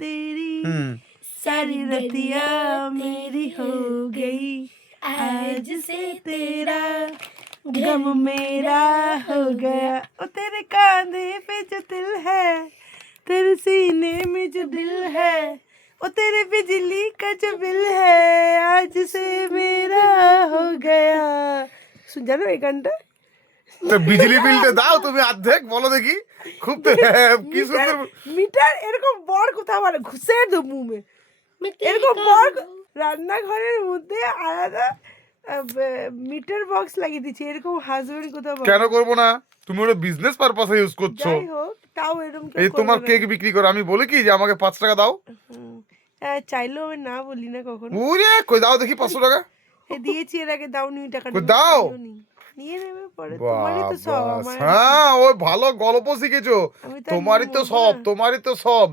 तेरी सारी रतिया मेरी हो गई आज से तेरा गम मेरा हो गया ओ तेरे कांधे पे जो दिल है तेरे सीने में जो दिल है ओ तेरे बिजली का जो बिल है आज से मेरा हो गया सुन जानो এই গানটা তো বিজলি বিলটা দাও তুমি অর্ধেক বলো দেখি খুব তো কি সুন্দর মিটার এরকম বর কোথাও মানে ঘুষে দো মুমে এরকম বর রান্নাঘরের মধ্যে আলাদা মিটার বক্স লাগিয়ে দিচ্ছে এরকম হাজবেন্ড কোথাও কেন করব না তুমি ওটা বিজনেস পারপাসে ইউজ করছো যাই হোক তাও এরকম এই তোমার কেক বিক্রি করে আমি বলি কি যে আমাকে 5 টাকা দাও চাইলেও আমি না বলি না কখনো ওরে কই দাও দেখি 500 টাকা দিয়েছি এর আগে দাও নি টাকা কই দাও নিয়ে নেবে পরে তোমারই তো সব আমার হ্যাঁ ওই ভালো গল্প শিখেছো তোমারই তো সব